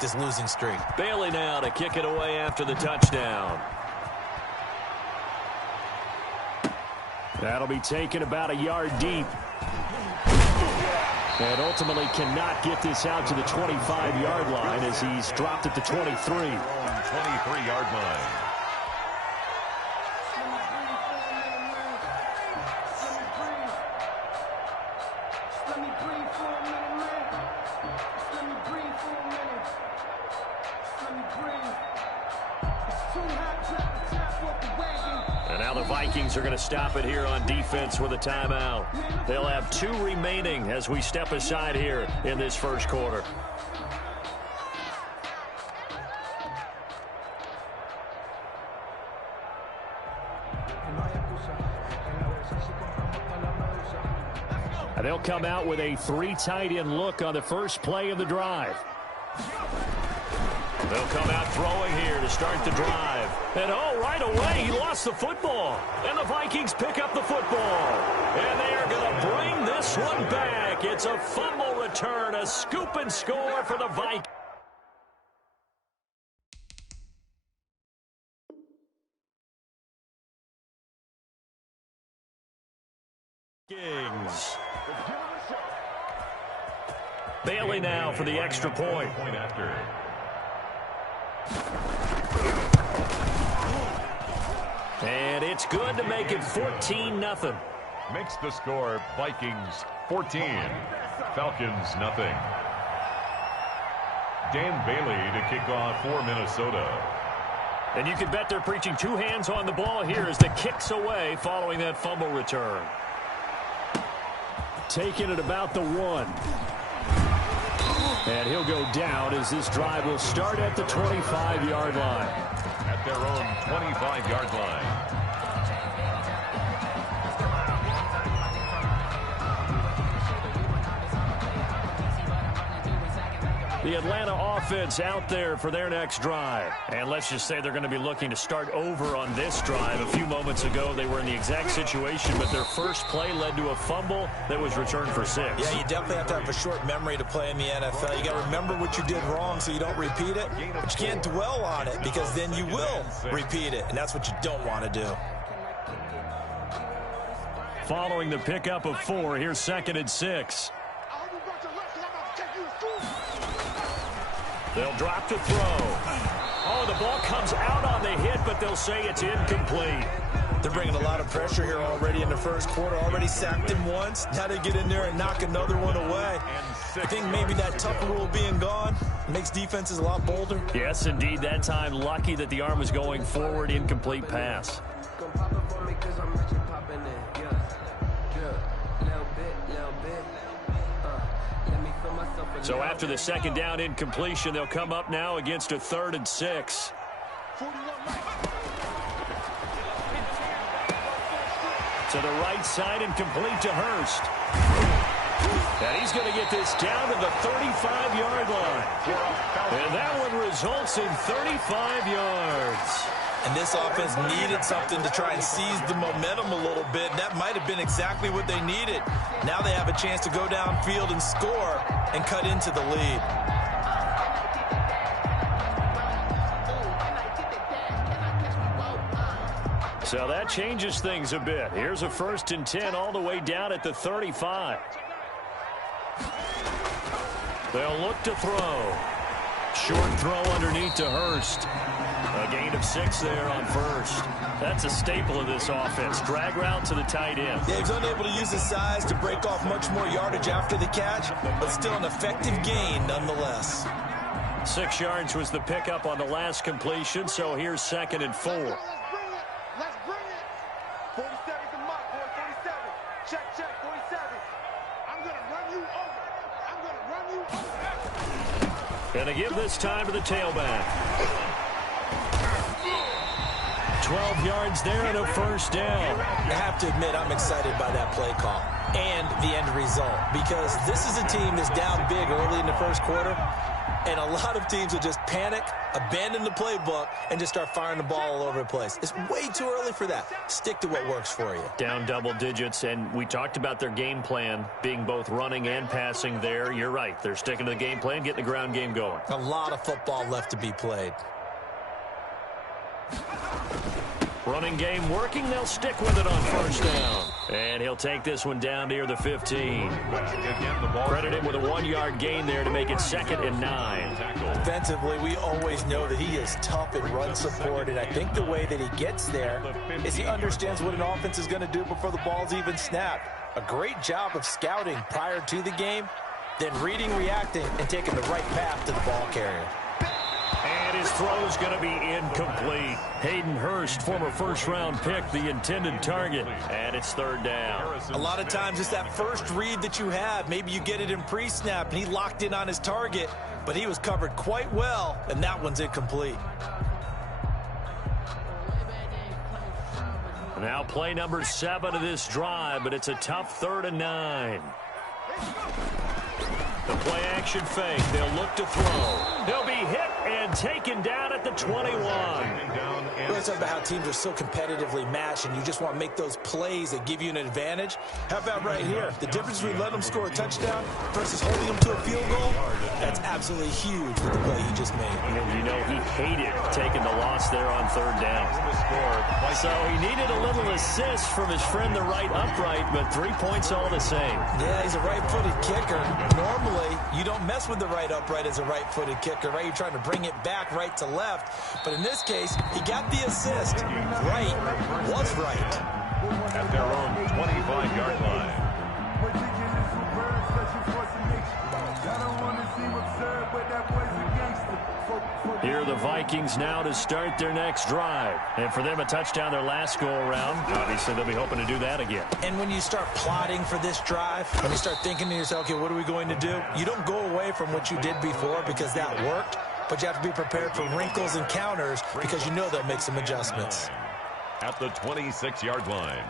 this losing streak. Bailey now to kick it away after the touchdown. That'll be taken about a yard deep. And ultimately cannot get this out to the 25-yard line as he's dropped at the 23. 23-yard line. And now the Vikings are going to stop it here on defense with a timeout. They'll have 2 remaining as we step aside here in this first quarter. And they'll come out with a 3 tight end look on the first play of the drive. They'll come out throwing here to start the drive. And right away, he lost the football. And the Vikings pick up the football. And they are going to bring this one back. It's a fumble return, a scoop and score for the Vikings. Bailey now for the extra point. And it's good to make it 14-0. Makes the score Vikings 14, Falcons nothing. Dan Bailey to kick off for Minnesota. And you can bet they're preaching 2 hands on the ball here as the kick's away following that fumble return. Taking it about the 1. And he'll go down as this drive will start at the 25-yard line. At their own 25-yard line. The Atlanta offense out there for their next drive. And let's just say they're going to be looking to start over on this drive. A few moments ago, they were in the exact situation, but their first play led to a fumble that was returned for 6. Yeah, you definitely have to have a short memory to play in the NFL. You got to remember what you did wrong so you don't repeat it, but you can't dwell on it because then you will repeat it, and that's what you don't want to do. Following the pickup of 4, here's 2nd and 6. They'll drop to throw. The ball comes out on the hit, but they'll say it's incomplete. They're bringing a lot of pressure here already in the first quarter. Already sacked him once. Now they get in there and knock another one away. I think maybe that tough rule being gone makes defenses a lot bolder. Yes, indeed. That time, lucky that the arm was going forward. Incomplete pass. So after the 2nd down incompletion, they'll come up now against a 3rd and 6. To the right side and complete to Hurst. And he's going to get this down to the 35-yard line. And that one results in 35 yards. And this offense needed something to try and seize the momentum a little bit. And that might have been exactly what they needed. Now they have a chance to go downfield and score and cut into the lead. So that changes things a bit. Here's a 1st and 10 all the way down at the 35. They'll look to throw. Short throw underneath to Hurst. A gain of 6 there on 1st. That's a staple of this offense. Drag route to the tight end. Yeah, he's unable to use his size to break off much more yardage after the catch, but still an effective gain nonetheless. 6 yards was the pickup on the last completion, so here's 2nd and 4. Let's bring it. 47's the mark, boy. 47. Check, 47. I'm going to run you over. I'm going to run you over. And to give this time to the tailback. 12 yards there and a 1st down. I have to admit, I'm excited by that play call and the end result because this is a team that's down big early in the first quarter. And a lot of teams will just panic, abandon the playbook, and just start firing the ball all over the place. It's way too early for that. Stick to what works for you. Down double digits, and we talked about their game plan being both running and passing there. You're right. They're sticking to the game plan, getting the ground game going. A lot of football left to be played. Running game working. They'll stick with it on first down. And he'll take this one down near the 15. Credit him with a 1-yard gain there to make it 2nd and 9. Defensively, we always know that he is tough in run support, and I think the way that he gets there is he understands what an offense is going to do before the ball's even snapped. A great job of scouting prior to the game, then reading, reacting, and taking the right path to the ball carrier. And his throw's going to be incomplete. Hayden Hurst, former first-round pick, the intended target. And it's 3rd down. A lot of times it's that first read that you have. Maybe you get it in pre-snap, and he locked in on his target, but he was covered quite well, and that one's incomplete. Now play number 7 of this drive, but it's a tough 3rd and 9. The play action fake. They'll look to throw. He'll be hit and taken down at the 21. We're talking about how teams are so competitively matched, and you just want to make those plays that give you an advantage. How about right here? The difference between letting them score a touchdown versus holding them to a field goal, that's absolutely huge with the play he just made. And you know he hated taking the loss there on 3rd down. So he needed a little assist from his friend the right upright, but 3 points all the same. Yeah, he's a right-footed kicker. Normally, you don't mess with the right upright as a right-footed kicker, right? You're trying to bring it back right to left. But in this case, he got the assist. Right was right. At their own 25-yard line. Here are the Vikings now to start their next drive. And for them, a touchdown their last go-around. Obviously, they'll be hoping to do that again. And when you start plotting for this drive, when you start thinking to yourself, okay, what are we going to do? You don't go away from what you did before because that worked, but you have to be prepared for wrinkles and counters because you know they'll make some adjustments. At the 26-yard line.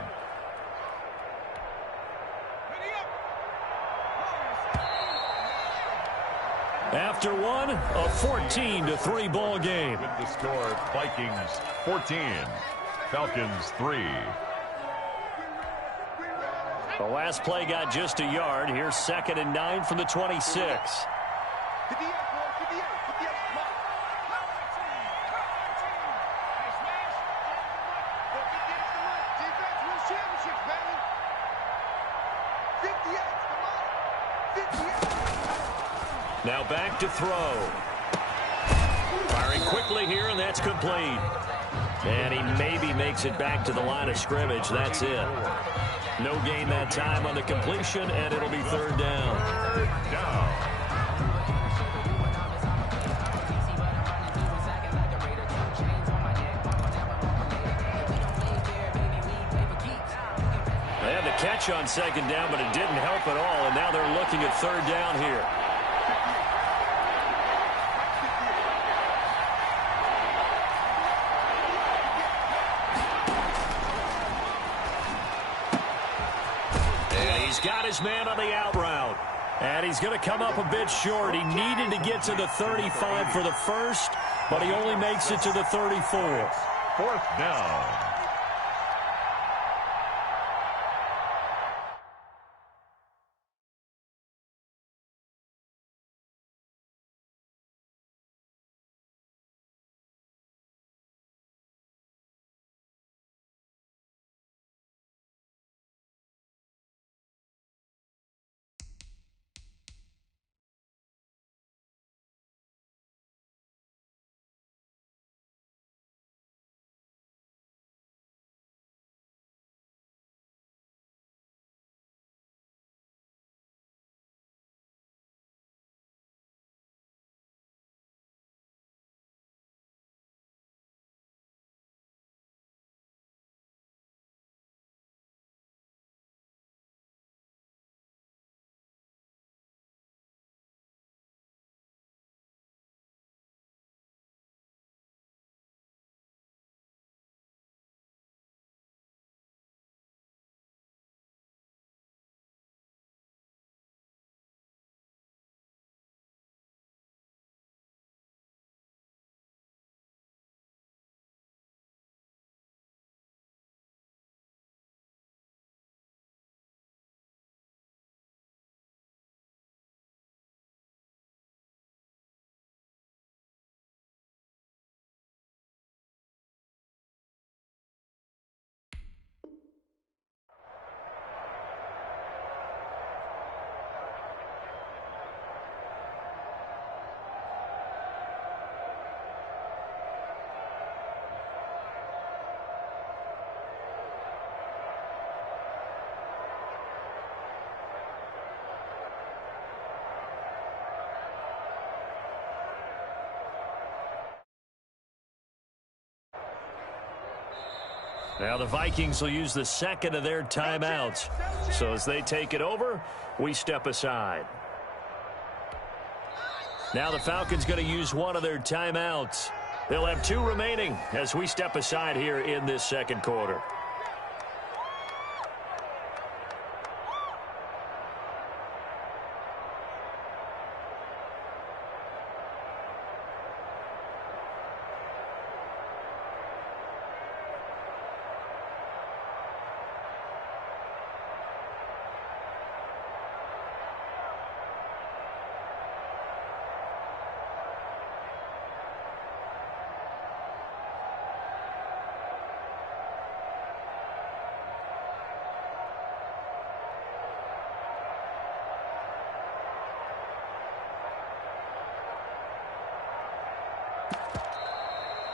After one, a 14-3 ball game. With the score, Vikings 14, Falcons 3. The last play got just a yard. Here's 2nd and 9 from the 26. Now back to throw. Firing quickly here, and that's complete. And he maybe makes it back to the line of scrimmage. That's it. No gain that time on the completion, and it'll be 3rd down. They had the catch on 2nd down, but it didn't help at all, and now they're looking at 3rd down here. Got his man on the out route. And he's going to come up a bit short. He needed to get to the 35 for the first, but he only makes it to the 34. 4th down. Now the Vikings will use the second of their timeouts. So as they take it over, we step aside. Now the Falcons going to use one of their timeouts. They'll have 2 remaining as we step aside here in this second quarter.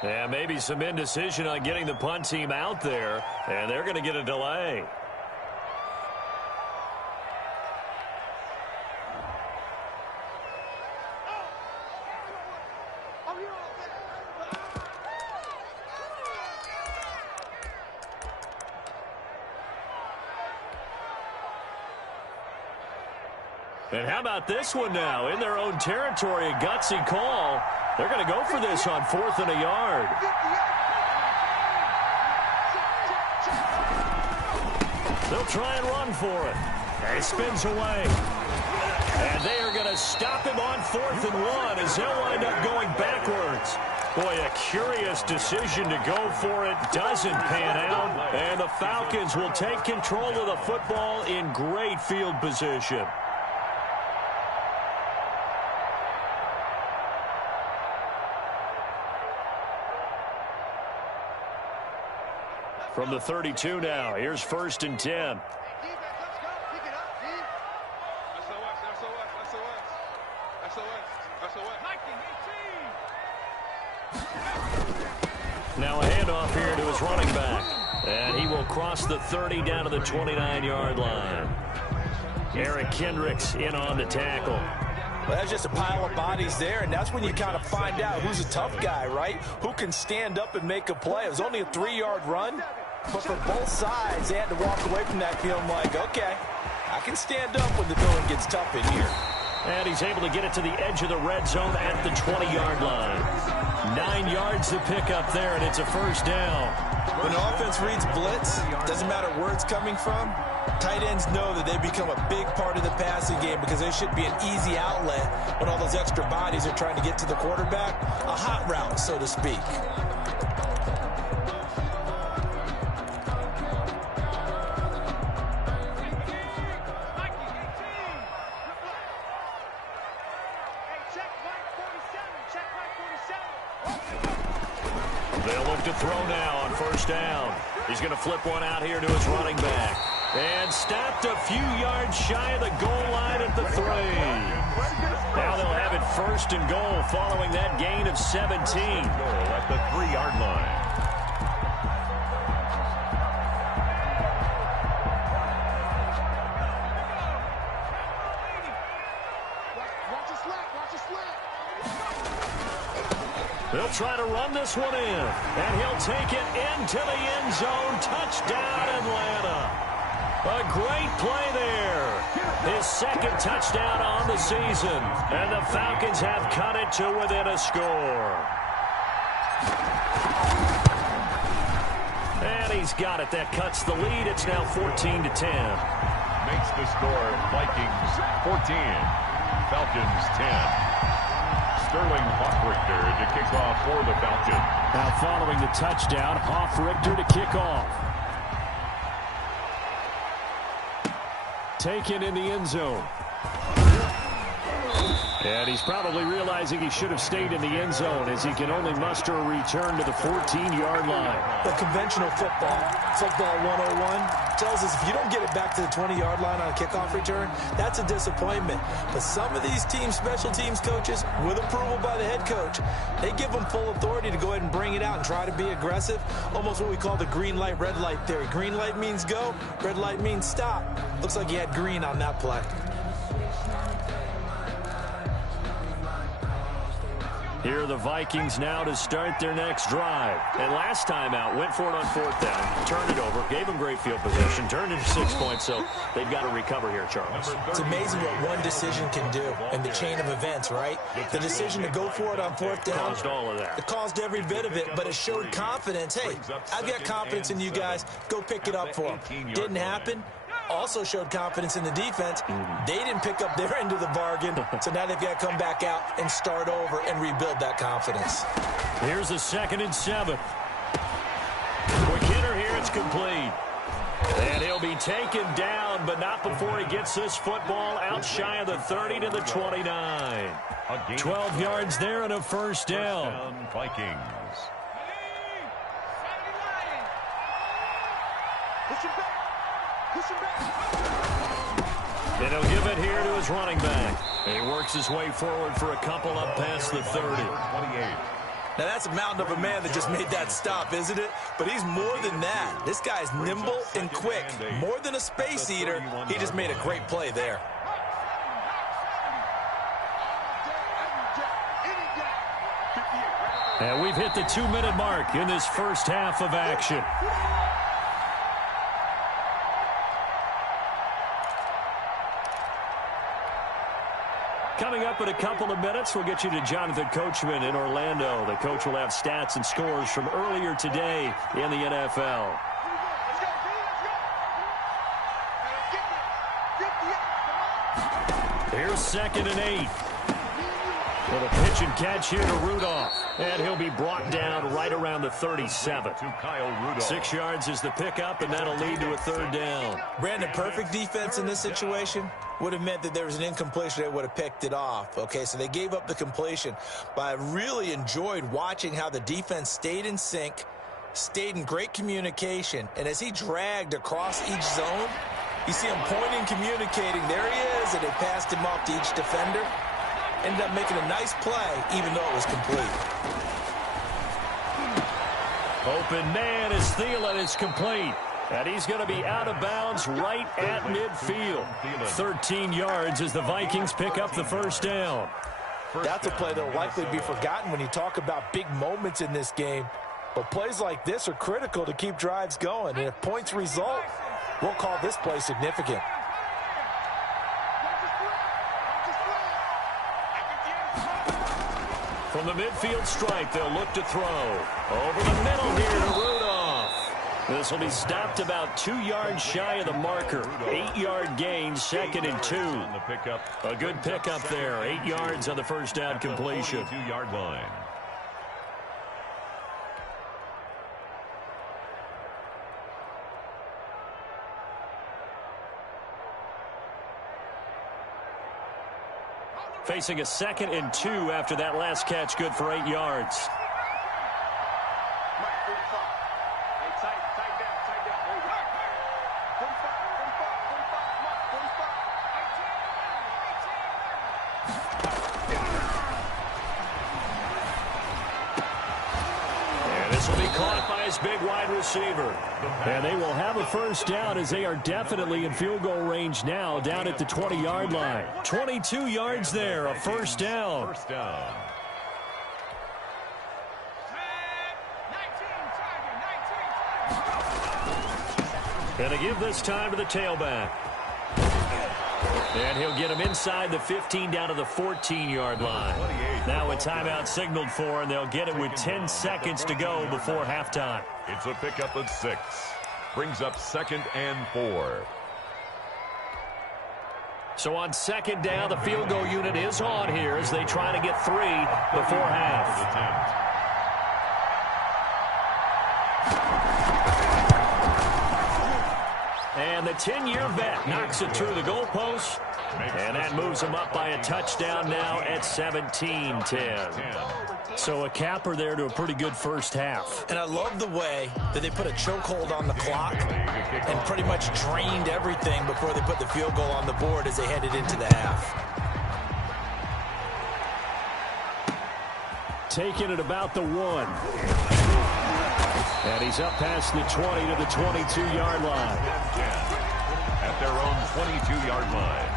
Yeah, maybe some indecision on getting the punt team out there, and they're going to get a delay. And how about this one now? In their own territory, a gutsy call. They're going to go for this on 4th and a yard. They'll try and run for it. And he spins away. And they are going to stop him on 4th and 1 as they'll wind up going backwards. Boy, a curious decision to go for it. Doesn't pan out. And the Falcons will take control of the football in great field position. From the 32 now, here's 1st and 10. Now a handoff here to his running back. And he will cross the 30 down to the 29-yard line. Eric Kendricks in on the tackle. Well, that's just a pile of bodies there, and that's when you kind of find out who's a tough guy, right? Who can stand up and make a play. It was only a 3-yard run, but for both sides, they had to walk away from that feeling like, okay, I can stand up when the going gets tough in here. And he's able to get it to the edge of the red zone at the 20-yard line. 9 yards to pick up there, and it's a 1st down. When the offense reads blitz, doesn't matter where it's coming from, tight ends know that they become a big part of the passing game because there should be an easy outlet when all those extra bodies are trying to get to the quarterback. A hot route, so to speak. They'll look to throw now on 1st down. He's going to flip one out here to his running back. And stopped a few yards shy of the goal line at the 3. Now they'll have it 1st and goal following that gain of 17. At the 3-yard line. They'll try to run this one in, and he'll take it into the end zone. Touchdown, Atlanta. A great play there. His 2nd touchdown on the season, and the Falcons have cut it to within a score. And he's got it. That cuts the lead. It's now 14-10. Makes the score Vikings 14, Falcons 10. Sterling Hoffrichter to kick off for the Falcons. Now following the touchdown, Hoffrichter to kick off. Taken in the end zone. And he's probably realizing he should have stayed in the end zone as he can only muster a return to the 14-yard line. The conventional football 101, tells us if you don't get it back to the 20-yard line on a kickoff return, that's a disappointment. But some of these team special teams coaches, with approval by the head coach, they give them full authority to go ahead and bring it out and try to be aggressive, almost what we call the green light, red light theory. Green light means go, red light means stop. Looks like he had green on that play. Here are the Vikings now to start their next drive. And last time out, went for it on 4th down, turned it over, gave them great field position, turned into 6 points, so they've got to recover here, Charles. It's amazing what one decision can do in the chain of events, right? The decision to go for it on 4th down. Caused all of that. It caused every bit of it, but it showed confidence. Hey, I've got confidence in you guys. Go pick it up for them. Didn't happen. Also showed confidence in the defense. They didn't pick up their end of the bargain, so now they've got to come back out and start over and rebuild that confidence. Here's a 2nd and 7. Quick hitter here, it's complete. And he'll be taken down, but not before he gets this football out shy of the 30 to the 29. 12 yards there and a first down. Vikings. Push him back. Push him back. And he'll give it here to his running back. And he works his way forward for a couple up past the 30. 28. Now, that's a mountain of a man that just made that stop, isn't it? But he's more than that. This guy's nimble and quick. More than a space eater, he just made a great play there. And we've hit the 2-minute mark in this first half of action. Coming up in a couple of minutes, we'll get you to Jonathan Coachman in Orlando. The coach will have stats and scores from earlier today in the NFL. Here's 2nd and 8. With a pitch and catch here to Rudolph. And he'll be brought down right around the 37. To Kyle Rudolph. 6 yards is the pickup, and that'll lead to a 3rd down. Brandon, perfect defense in this situation would have meant that there was an incompletion. They would have picked it off. Okay, so they gave up the completion. But I really enjoyed watching how the defense stayed in sync, stayed in great communication. And as he dragged across each zone, you see him pointing, communicating. There he is, and they passed him off to each defender. Ended up making a nice play, even though it was complete. Open man is Thielen. It's complete. And he's going to be out of bounds right at midfield. 13 yards as the Vikings pick up the first down. That's a play that will likely be forgotten when you talk about big moments in this game. But plays like this are critical to keep drives going. And if points result, we'll call this play significant. From the midfield stripe, they'll look to throw. Over the middle here to Rudolph. This will be stopped about 2 yards shy of the marker. 8-yard gain, 2nd and 2. A good pickup there. 8 yards on the first down completion. 2-yard line. Facing a 2nd and 2 after that last catch, good for 8 yards. And this will be caught by his big wide receiver. And they will have a first down as they are definitely in field goal range now, down at the 20-yard line. 22 yards there, a first down. First down. And to give this time to the tailback. And he'll get him inside the 15 down to the 14-yard line. Now a timeout signaled for, and they'll get it with 10 seconds to go before halftime. It's a pickup of 6. Brings up 2nd and 4. So on 2nd down, the field goal unit is on here as they try to get 3 before half. And the 10-year vet knocks it through the goalpost. And that moves him up by a touchdown now at 17-10. So a capper there to a pretty good first half. And I love the way that they put a chokehold on the clock and pretty much drained everything before they put the field goal on the board as they headed into the half. Taking it about the 1. And he's up past the 20 to the 22-yard line. At their own 22-yard line.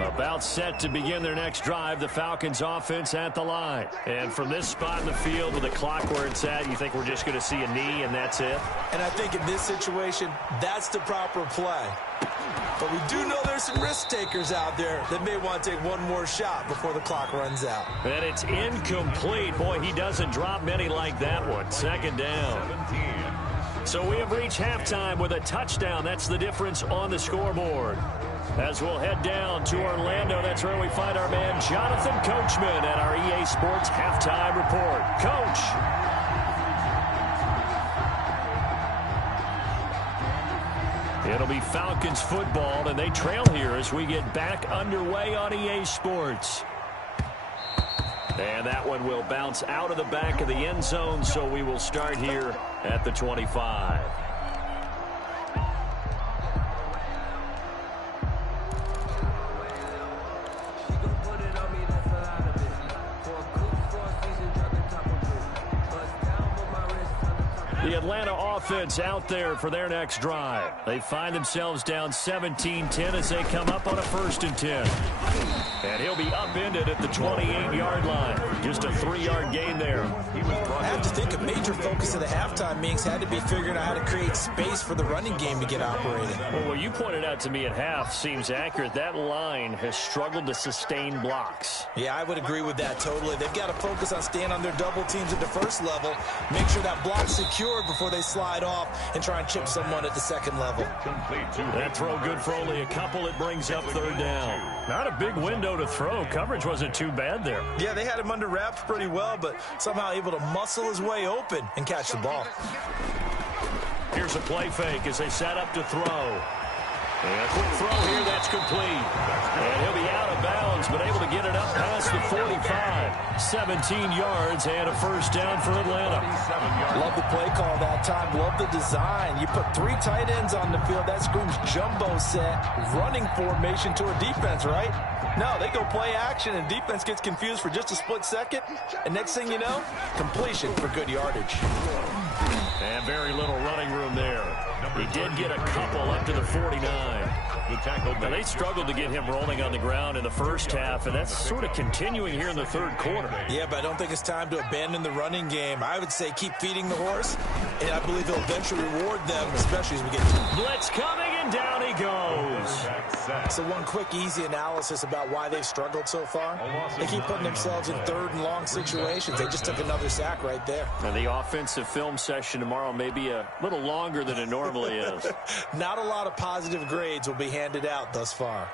About set to begin their next drive, the Falcons offense at the line. And from this spot in the field with the clock where it's at, you think we're just going to see a knee and that's it? And I think in this situation, that's the proper play. But we do know there's some risk takers out there that may want to take one more shot before the clock runs out. And it's incomplete. Boy, he doesn't drop many like that one. Second down. 17. So we have reached halftime with a touchdown. That's the difference on the scoreboard. As we'll head down to Orlando, that's where we find our man Jonathan Coachman at our EA Sports Halftime Report. Coach. It'll be Falcons football, and they trail here as we get back underway on EA Sports. And that one will bounce out of the back of the end zone, so we will start here at the 25. The Atlanta offense out there for their next drive. They find themselves down 17-10 as they come up on a 1st and 10. And he'll be upended at the 28-yard line. Just a 3-yard gain there. I have to think a major focus of the halftime meetings had to be figuring out how to create space for the running game to get operating. Well, what you pointed out to me at half seems accurate. That line has struggled to sustain blocks. Yeah, I would agree with that totally. They've got to focus on staying on their double teams at the first level, make sure that block's secured before they slide off and try and chip someone at the second level. That throw good for only a couple. It brings up 3rd down. Not a big window to throw. Coverage wasn't too bad there. Yeah, they had him under wraps pretty well, but somehow able to muscle his way open and catch the ball. Here's a play fake as they set up to throw. And a quick throw here, that's complete. And he'll be out of bounds, but able to get it up past the 45. 17 yards and a 1st down for Atlanta. Love the play call that time. Love the design. You put 3 tight ends on the field. That screams jumbo set, running formation to a defense, right? No, they go play action, and defense gets confused for just a split second. And next thing you know, completion for good yardage. And very little running room there. He did get a couple up to the 49. Now, they struggled to get him rolling on the ground in the first half, and that's sort of continuing here in the 3rd quarter. Yeah, but I don't think it's time to abandon the running game. I would say keep feeding the horse, and I believe he'll eventually reward them, especially as we get to blitz coming, and down he goes. So one quick, easy analysis about why they've struggled so far. They keep putting themselves in 3rd and long situations. They just took another sack right there. And the offensive film session tomorrow may be a little longer than it normally is. Not a lot of positive grades will be handed out thus far.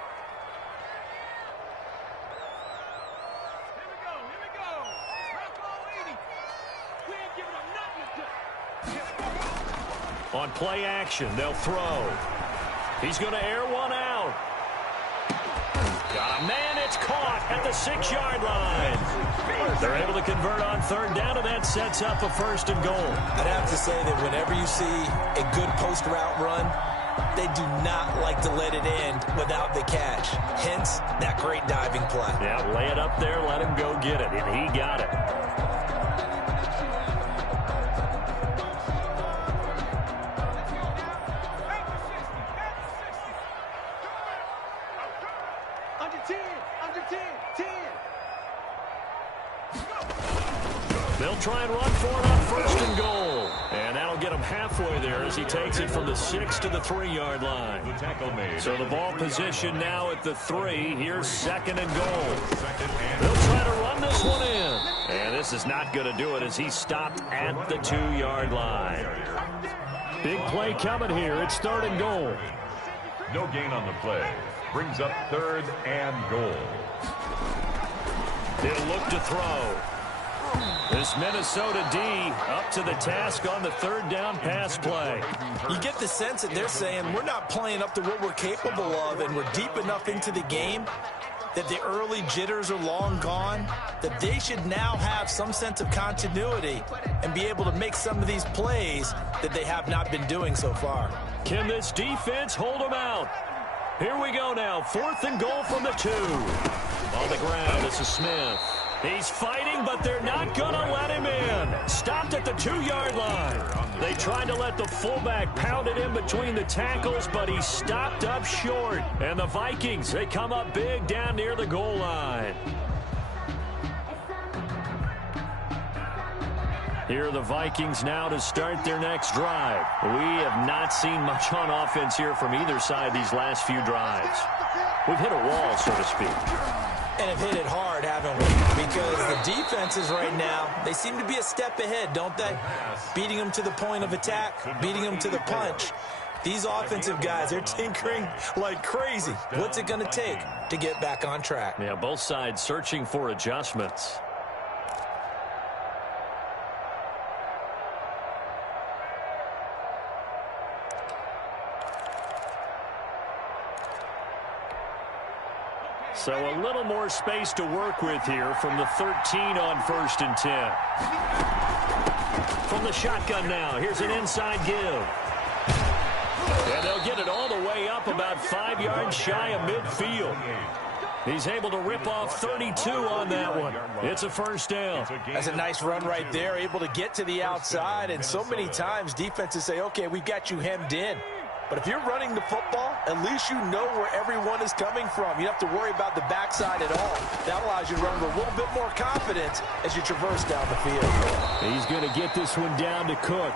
On play action, they'll throw. He's going to air one out. Got a man, it's caught at the 6-yard line. They're able to convert on 3rd down, and that sets up a 1st and goal. I'd have to say that whenever you see a good post-route run, they do not like to let it end without the catch. Hence, that great diving play. Yeah, lay it up there, let him go get it, and he got it. They'll try and run for it on 1st and goal. And that'll get him halfway there as he takes it from the 6 to the 3-yard line. So the ball position now at the 3. Here's 2nd and goal. They'll try to run this one in. And this is not going to do it as he stopped at the 2-yard line. Big play coming here. It's 3rd and goal. No gain on the play. Brings up 3rd and goal. They'll look to throw. This Minnesota D up to the task on the 3rd down pass play. You get the sense that they're saying we're not playing up to what we're capable of, and we're deep enough into the game that the early jitters are long gone, that they should now have some sense of continuity and be able to make some of these plays that they have not been doing so far. Can this defense hold them out? Here we go now. 4th and goal from the 2. On the ground, this is Smith. He's fighting, but they're not going to let him in. Stopped at the 2-yard line. They tried to let the fullback pound it in between the tackles, but he stopped up short. And the Vikings, they come up big down near the goal line. Here are the Vikings now to start their next drive. We have not seen much on offense here from either side these last few drives. We've hit a wall, so to speak. And have hit it hard, haven't we? Because the defenses right now, they seem to be a step ahead, don't they? Beating them to the point of attack, beating them to the punch. These offensive guys, they're tinkering like crazy. What's it going to take to get back on track? Yeah, both sides searching for adjustments. So a little more space to work with here from the 13 on 1st and 10. From the shotgun now, here's an inside give. And they'll get it all the way up about 5 yards shy of midfield. He's able to rip off 32 on that one. It's a first down. That's a nice run right there, able to get to the outside. And so many times defenses say, okay, we've got you hemmed in. But if you're running the football, at least you know where everyone is coming from. You don't have to worry about the backside at all. That allows you to run with a little bit more confidence as you traverse down the field. He's going to get this one down to Cook.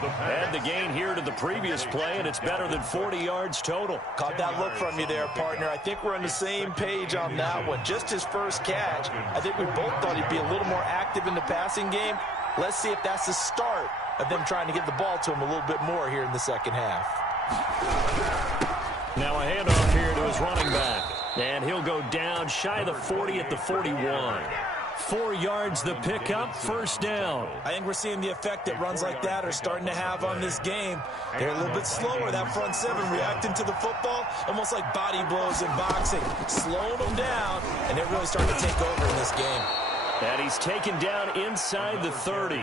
Add the gain here to the previous play, and it's better than 40 yards total. Caught that look from you there, partner. I think we're on the same page on that one. Just his first catch. I think we both thought he'd be a little more active in the passing game. Let's see if that's the start of them trying to get the ball to him a little bit more here in the second half. Now a handoff here to his running back. And he'll go down shy of the 40 at the 41. 4 yards the pickup, first down. I think we're seeing the effect that runs like that are starting to have on this game. They're a little bit slower, that front seven, reacting to the football, almost like body blows in boxing. Slowing them down, and they're really starting to take over in this game. And he's taken down inside the 30.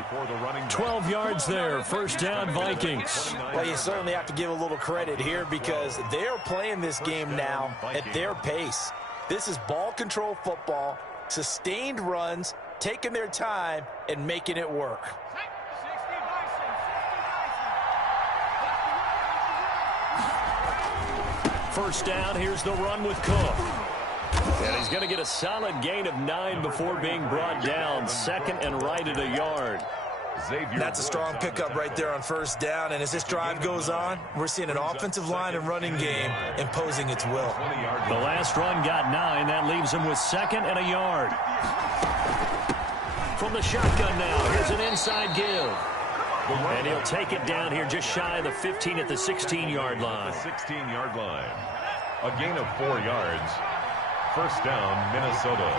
12 yards there, first down Vikings. Well, you certainly have to give a little credit here because they're playing this game now at their pace. This is ball control football, sustained runs, taking their time, and making it work. First down, here's the run with Cook. And he's going to get a solid gain of 9 before being brought down. Second and right at a yard. That's a strong pickup right there on first down. And as this drive goes on, we're seeing an offensive line and running game imposing its will. The last run got 9. That leaves him with second and a yard. From the shotgun now, here's an inside give. And he'll take it down here just shy of the 15 at the 16-yard line. 16-yard line. A gain of 4 yards. First down, Minnesota.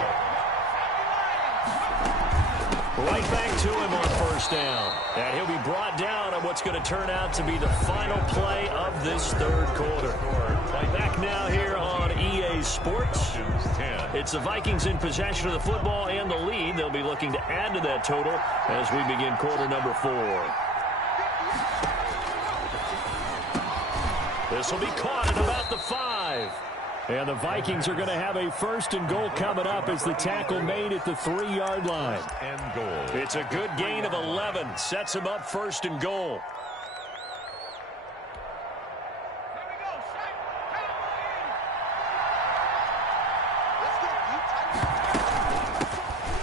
Right back to him on first down. And he'll be brought down on what's going to turn out to be the final play of this third quarter. Back now here on EA Sports. It's the Vikings in possession of the football and the lead. They'll be looking to add to that total as we begin quarter number 4. This will be caught at about the 5. And the Vikings are going to have a first and goal coming up as the tackle made at the 3-yard line. It's a good gain of 11. Sets him up first and goal.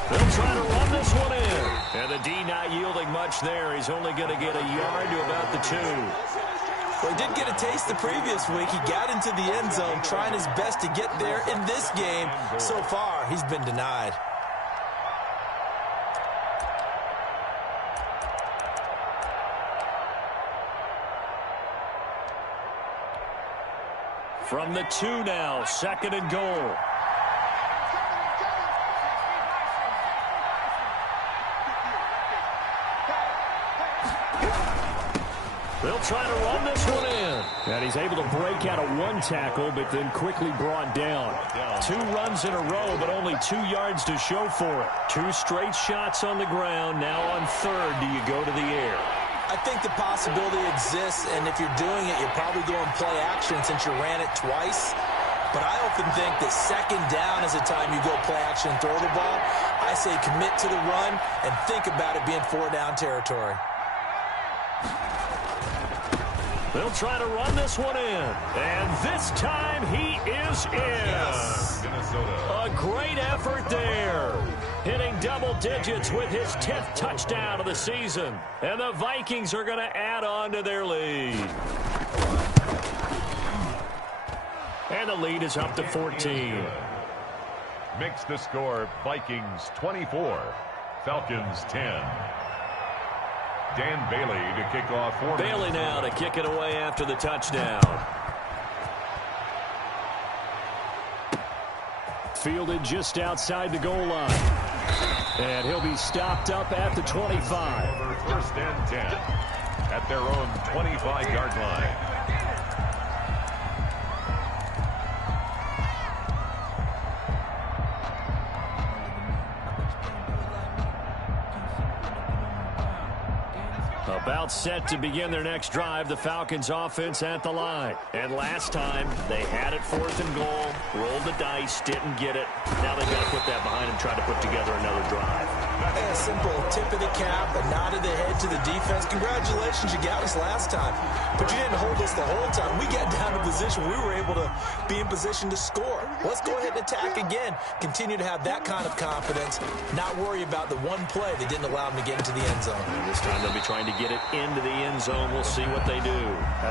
They'll try to run this one in. And the D not yielding much there. He's only going to get a yard to about the 2. Well, he did get a taste the previous week. He got into the end zone trying his best to get there in this game. So far, he's been denied. From the 2 now, second and goal. They'll try to run this one in. And he's able to break out of 1 tackle, but then quickly brought down. 2 runs in a row, but only 2 yards to show for it. 2 straight shots on the ground. Now on third, do you go to the air? I think the possibility exists, and if you're doing it, you're probably going play action since you ran it twice. But I hope often think that second down is the time you go play action and throw the ball. I say commit to the run and think about it being 4-down territory. They'll try to run this one in. And this time he is in. Yes. A great effort there. Hitting double digits with his 10th touchdown of the season. And the Vikings are going to add on to their lead. And the lead is up to 14. Makes the score Vikings 24, Falcons 10. Dan Bailey to kick off for Bailey now to kick it away after the touchdown. Fielded just outside the goal line. And he'll be stopped up at the 25. First and 10 at their own 25-yard line. About set to begin their next drive, the Falcons offense at the line. And last time, they had it 4th and goal, rolled the dice, didn't get it. Now they've got to put that behind them, try to put together another drive. A simple tip of the cap, a nod of the head to the defense. Congratulations, you got us last time. But you didn't hold us the whole time. We got down to position. We were able to be in position to score. Let's go ahead and attack again. Continue to have that kind of confidence. Not worry about the one play that didn't allow them to get into the end zone. And this time they'll be trying to get it into the end zone. We'll see what they do.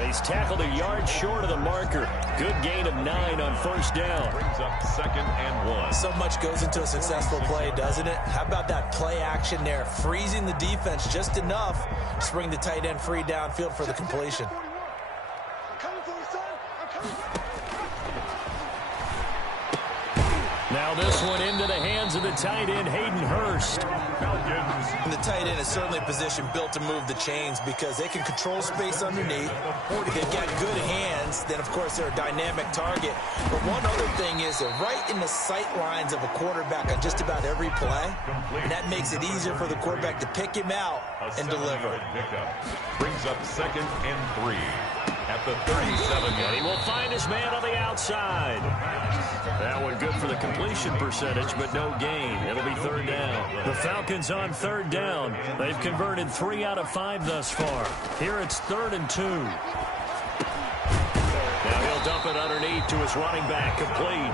He's tackled a yard short of the marker. Good gain of 9 on first down. Brings up 2nd and 1. So much goes into a successful play, doesn't it? How about that play action there? Freezing the defense just enough to bring the tight end free downfield for the completion. Now this one into the hands of the tight end, Hayden Hurst. And the tight end is certainly a position built to move the chains because they can control space underneath. If they've got good hands, then of course they're a dynamic target. But one other thing is they're right in the sight lines of a quarterback on just about every play. And that makes it easier for the quarterback to pick him out and deliver. Brings up 2nd and 3 at the 37-yard. He will find his man on the outside. That one good for the completion percentage, but no gain. It'll be 3rd down. The Falcons on 3rd down. They've converted 3 out of 5 thus far. Here it's 3rd and 2. Now he'll dump it underneath to his running back, complete.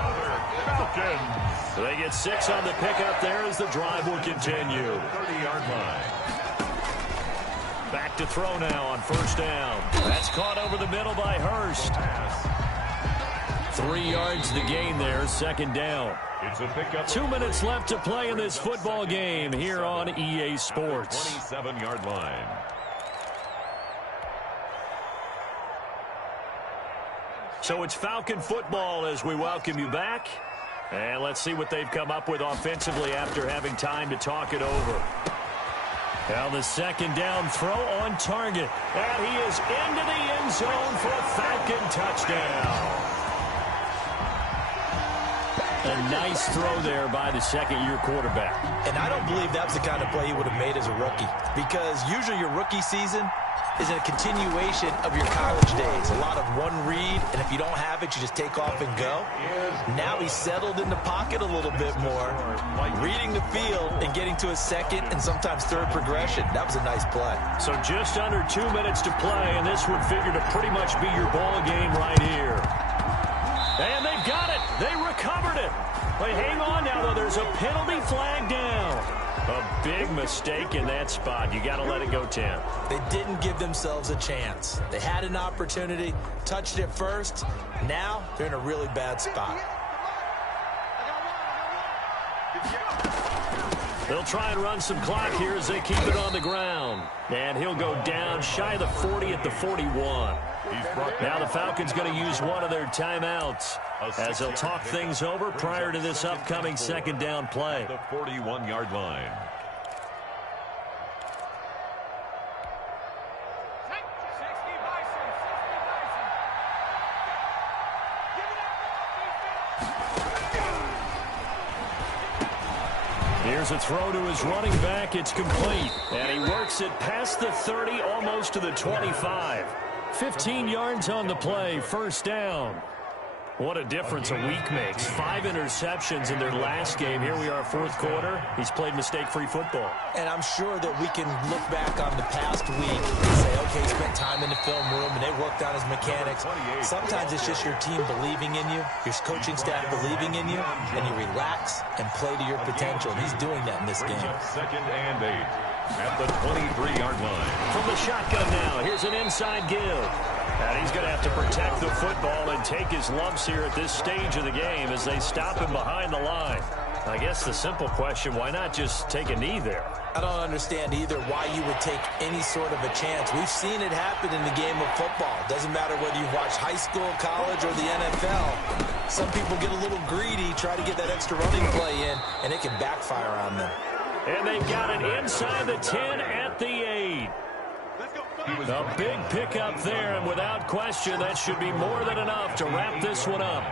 Falcons. So they get 6 on the pickup there as the drive will continue. 30-yard line. Back to throw now on first down. That's caught over the middle by Hurst. 3 yards to gain there, 2nd down. It's a pickup. 2 minutes left to play in this football game here on EA Sports. 27-yard line. So it's Falcon football as we welcome you back. And let's see what they've come up with offensively after having time to talk it over. Now the 2nd down throw on target. And he is into the end zone for a Falcon touchdown. A nice throw there by the 2nd-year quarterback. And I don't believe that's the kind of play he would have made as a rookie. Because usually your rookie season is a continuation of your college days. A lot of one read, and if you don't have it, you just take off and go. Now he's settled in the pocket a little bit more, reading the field and getting to his 2nd and sometimes 3rd progression. That was a nice play. So just under 2 minutes to play, and this would figure to pretty much be your ball game right here. And they've got it. They recovered it. But hang on now, though. There's a penalty flag down. A big mistake in that spot. You got to let it go 10. They didn't give themselves a chance. They had an opportunity, touched it first. Now they're in a really bad spot. They'll try and run some clock here as they keep it on the ground. And he'll go down shy of the 40 at the 41. Now the Falcons going to use one of their timeouts as they'll talk things over prior to this upcoming 2nd down play. The 41-yard line. Here's a throw to his running back. It's complete. And he works it past the 30, almost to the 25. 15 yards on the play, first down. What a difference a week makes. 5 interceptions in their last game. Here we are, fourth quarter. He's played mistake-free football. And I'm sure that we can look back on the past week and say, okay, he spent time in the film room and they worked on his mechanics. Sometimes it's just your team believing in you, your coaching staff believing in you, and you relax and play to your potential. And he's doing that in this game. Second and 8 at the 23-yard line. From the shotgun now, here's an inside give. And he's going to have to protect the football and take his lumps here at this stage of the game as they stop him behind the line. I guess the simple question, why not just take a knee there? I don't understand either why you would take any sort of a chance. We've seen it happen in the game of football. Doesn't matter whether you've watched high school, college, or the NFL. Some people get a little greedy, try to get that extra running play in, and it can backfire on them. And they've got it inside the 10 at the 8. A big pickup there, and without question, that should be more than enough to wrap this one up.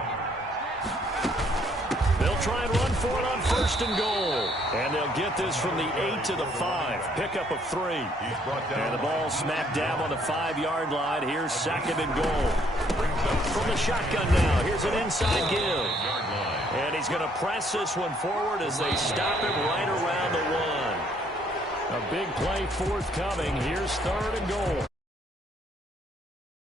They'll try and run for it on first and goal. And they'll get this from the 8 to the 5. Pickup of 3. And the ball smack dab on the 5-yard line. Here's second and goal. From the shotgun now, here's an inside give. And he's going to press this one forward as they stop him right around the 1. A big play forthcoming. Here's third and goal.